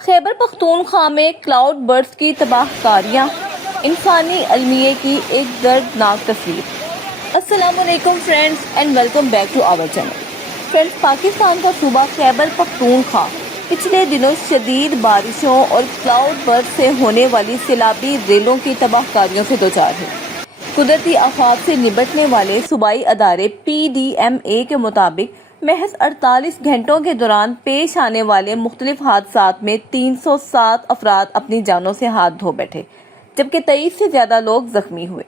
خیبر پختونخوا میں cloud birds کی تباہ کاریاں، انسانی المیے کی ایک دردناک تصویر۔ السلام علیکم friends and welcome back to our channel. Friends, Pakistan کا صوبہ خیبر پختونخوا پچھلے دنوں شدید بارشوں اور کلاؤڈ برڈز سے ہونے والی سیلابی ریلوں کی تباہ کاریوں سے دوچار ہے۔ قدرتی آفات سے نمٹنے والے صوبائی ادارے PDMA کے مطابق محض 48 گھنٹوں کے دوران پیش آنے والے مختلف حادثات میں 307 افراد اپنی جانوں سے ہاتھ دھو بیٹھے، جبکہ 23 سے زیادہ لوگ زخمی ہوئے۔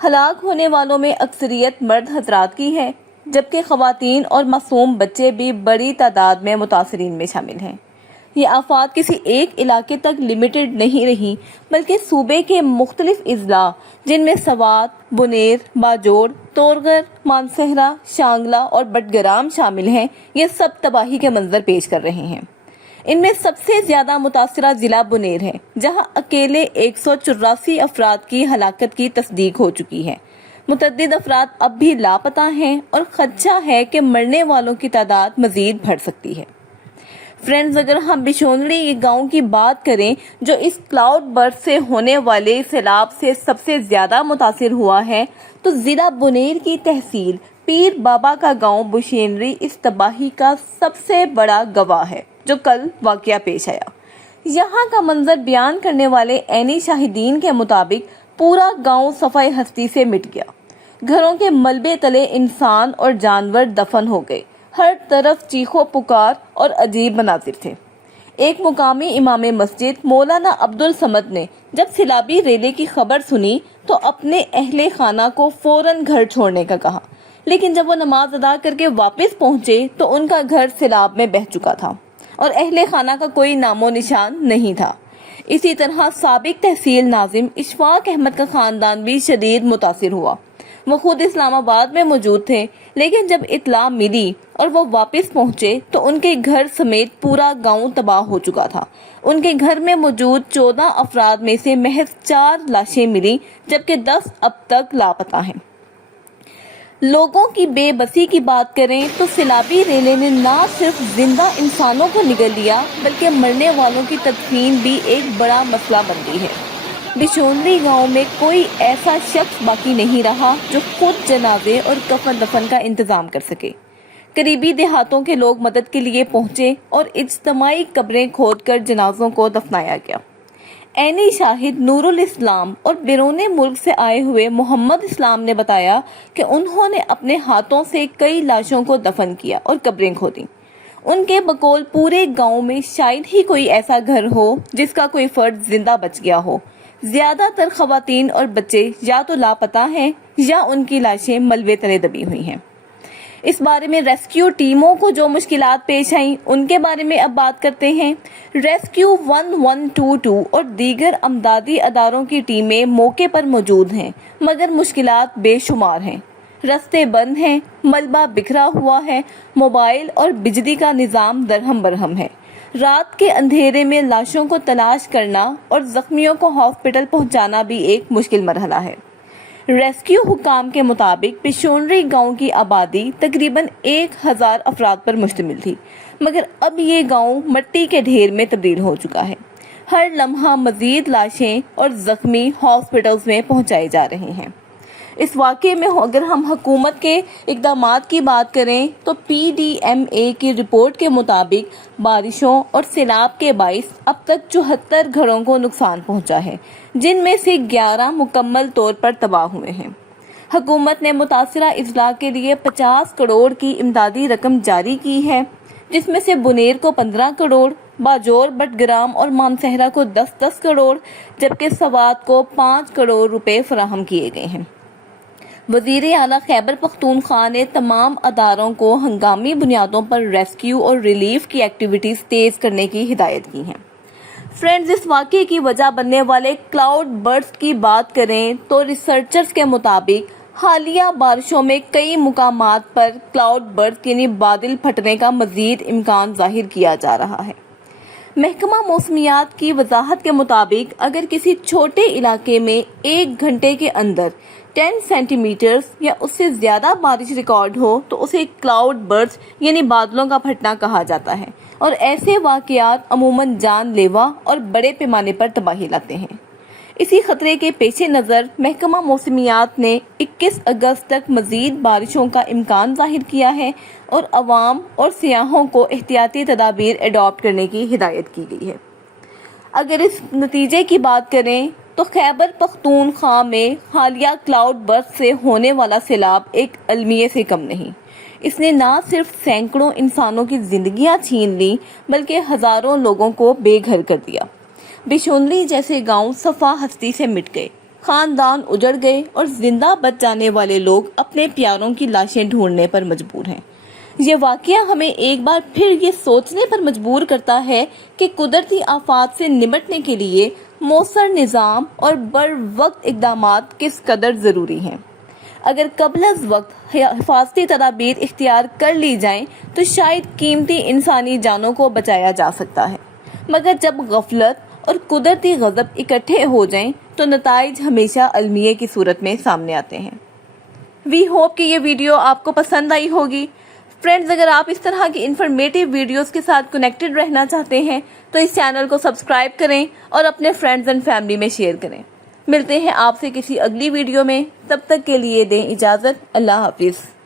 ہلاک ہونے والوں میں اکثریت مرد حضرات کی ہے، جبکہ خواتین اور معصوم بچے بھی بڑی تعداد میں متاثرین میں شامل ہیں۔ یہ آفات کسی ایک علاقے تک لمیٹڈ نہیں رہی، بلکہ صوبے کے مختلف اضلاع جن میں سوات، بنیر، باجوڑ، تورغر، مانسہرہ، شانگلہ اور بٹگرام شامل ہیں، یہ سب تباہی کے منظر پیش کر رہے ہیں۔ ان میں سب سے زیادہ متاثرہ ضلع بنیر ہے، جہاں اکیلے 184 افراد کی ہلاکت کی تصدیق ہو چکی ہے۔ متعدد افراد اب بھی لاپتہ ہیں اور خدشہ ہے کہ مرنے والوں کی تعداد مزید بڑھ سکتی ہے۔ فرینڈز، اگر ہم بشونڑی گاؤں کی بات کریں جو اس کلاؤڈ برڈ سے ہونے والے سیلاب سے سب سے زیادہ متاثر ہوا ہے، تو ضلع بنیر کی تحصیل پیر بابا کا گاؤں بشونڑی اس تباہی کا سب سے بڑا گواہ ہے جو کل واقعہ پیش آیا۔ یہاں کا منظر بیان کرنے والے عینی شاہدین کے مطابق پورا گاؤں صفحہ ہستی سے مٹ گیا۔ گھروں کے ملبے تلے انسان اور جانور دفن ہو گئے، ہر طرف چیخو پکار اور عجیب مناظر تھے۔ ایک مقامی امام مسجد مولانا عبدالصمد نے جب سیلابی ریلے کی خبر سنی تو اپنے اہل خانہ کو فوراً گھر چھوڑنے کا کہا، لیکن جب وہ نماز ادا کر کے واپس پہنچے تو ان کا گھر سیلاب میں بہہ چکا تھا اور اہل خانہ کا کوئی نام و نشان نہیں تھا۔ اسی طرح سابق تحصیل ناظم اشفاق احمد کا خاندان بھی شدید متاثر ہوا۔ وہ خود اسلام آباد میں موجود تھے، لیکن جب اطلاع ملی اور وہ واپس پہنچے تو ان کے گھر سمیت پورا گاؤں تباہ ہو چکا تھا۔ ان کے گھر میں موجود 14 افراد میں سے محض 4 لاشیں ملی، جبکہ 10 اب تک لاپتہ ہیں۔ لوگوں کی بے بسی کی بات کریں تو سیلابی ریلے نے نہ صرف زندہ انسانوں کو نگل لیا، بلکہ مرنے والوں کی تدفین بھی ایک بڑا مسئلہ بن گئی ہے۔ بشونڑی گاؤں میں کوئی ایسا شخص باقی نہیں رہا جو خود جنازے اور کفن دفن کا انتظام کر سکے۔ قریبی دیہاتوں کے لوگ مدد کے لیے پہنچے اور اجتماعی قبریں کھود کر جنازوں کو دفنایا گیا۔ عینی شاہد نور الاسلام اور بیرون ملک سے آئے ہوئے محمد اسلام نے بتایا کہ انہوں نے اپنے ہاتھوں سے کئی لاشوں کو دفن کیا اور قبریں کھودیں۔ ان کے بقول پورے گاؤں میں شاید ہی کوئی ایسا گھر ہو جس کا کوئی فرد زندہ بچ گیا ہو۔ زیادہ تر خواتین اور بچے یا تو لاپتہ ہیں یا ان کی لاشیں ملبے تلے دبی ہوئی ہیں۔ اس بارے میں ریسکیو ٹیموں کو جو مشکلات پیش آئیں ان کے بارے میں اب بات کرتے ہیں۔ ریسکیو 1122 اور دیگر امدادی اداروں کی ٹیمیں موقع پر موجود ہیں، مگر مشکلات بے شمار ہیں۔ رستے بند ہیں، ملبہ بکھرا ہوا ہے، موبائل اور بجلی کا نظام درہم برہم ہے۔ رات کے اندھیرے میں لاشوں کو تلاش کرنا اور زخمیوں کو ہاسپٹل پہنچانا بھی ایک مشکل مرحلہ ہے۔ ریسکیو حکام کے مطابق بشونڑی گاؤں کی آبادی تقریباً 1000 افراد پر مشتمل تھی، مگر اب یہ گاؤں مٹی کے ڈھیر میں تبدیل ہو چکا ہے۔ ہر لمحہ مزید لاشیں اور زخمی ہاسپٹلز میں پہنچائے جا رہے ہیں۔ اس واقعے میں اگر ہم حکومت کے اقدامات کی بات کریں تو PDMA کی رپورٹ کے مطابق بارشوں اور سیلاب کے باعث اب تک 74 گھروں کو نقصان پہنچا ہے، جن میں سے 11 مکمل طور پر تباہ ہوئے ہیں۔ حکومت نے متاثرہ اضلاع کے لیے 50 کروڑ کی امدادی رقم جاری کی ہے، جس میں سے بنیر کو 15 کروڑ، باجوڑ، بٹگرام اور مانسہرہ کو 10 کروڑ، جبکہ سوات کو 5 کروڑ روپے فراہم کیے گئے ہیں۔ وزیر اعلیٰ خیبر پختونخوا نے تمام اداروں کو ہنگامی بنیادوں پر ریسکیو اور ریلیف کی ایکٹیویٹیز تیز کرنے کی ہدایت کی ہے۔ فرینڈز، اس واقعے کی وجہ بننے والے کلاؤڈ برڈز کی بات کریں تو ریسرچرز کے مطابق حالیہ بارشوں میں کئی مقامات پر کلاؤڈ برڈز یعنی بادل پھٹنے کا مزید امکان ظاہر کیا جا رہا ہے۔ محکمہ موسمیات کی وضاحت کے مطابق اگر کسی چھوٹے علاقے میں 1 گھنٹے کے اندر 10 سینٹی میٹر یا اس سے زیادہ بارش ریکارڈ ہو تو اسے کلاؤڈ برسٹ یعنی بادلوں کا پھٹنا کہا جاتا ہے، اور ایسے واقعات عموماً جان لیوا اور بڑے پیمانے پر تباہی لاتے ہیں۔ اسی خطرے کے پیش نظر محکمہ موسمیات نے 21 اگست تک مزید بارشوں کا امکان ظاہر کیا ہے اور عوام اور سیاحوں کو احتیاطی تدابیر اڈاپٹ کرنے کی ہدایت کی گئی ہے۔ اگر اس نتیجے کی بات کریں تو خیبر پختونخوا میں حالیہ کلاؤڈ برسٹ سے ہونے والا سیلاب ایک المیے سے کم نہیں۔ اس نے نہ صرف سینکڑوں انسانوں کی زندگیاں چھین لی بلکہ ہزاروں لوگوں کو بے گھر کر دیا۔ بشونلی جیسے گاؤں صفا ہستی سے مٹ گئے، خاندان اجڑ گئے اور زندہ بچ جانے والے لوگ اپنے پیاروں کی لاشیں ڈھونڈنے پر مجبور ہیں۔ یہ واقعہ ہمیں ایک بار پھر یہ سوچنے پر مجبور کرتا ہے کہ قدرتی آفات سے نمٹنے کے لیے مؤثر نظام اور بر وقت اقدامات کس قدر ضروری ہیں۔ اگر قبل از وقت حفاظتی تدابیر اختیار کر لی جائیں تو شاید قیمتی انسانی جانوں کو بچایا جا سکتا ہے، مگر جب غفلت اور قدرتی غضب اکٹھے ہو جائیں تو نتائج ہمیشہ المیے کی صورت میں سامنے آتے ہیں۔ وی ہوپ کہ یہ ویڈیو آپ کو پسند آئی ہوگی۔ فرینڈز، اگر آپ اس طرح کی انفارمیٹیو ویڈیوز کے ساتھ کنیکٹڈ رہنا چاہتے ہیں تو اس چینل کو سبسکرائب کریں اور اپنے فرینڈز اینڈ فیملی میں شیئر کریں۔ ملتے ہیں آپ سے کسی اگلی ویڈیو میں، تب تک کے لیے دیں اجازت۔ اللہ حافظ۔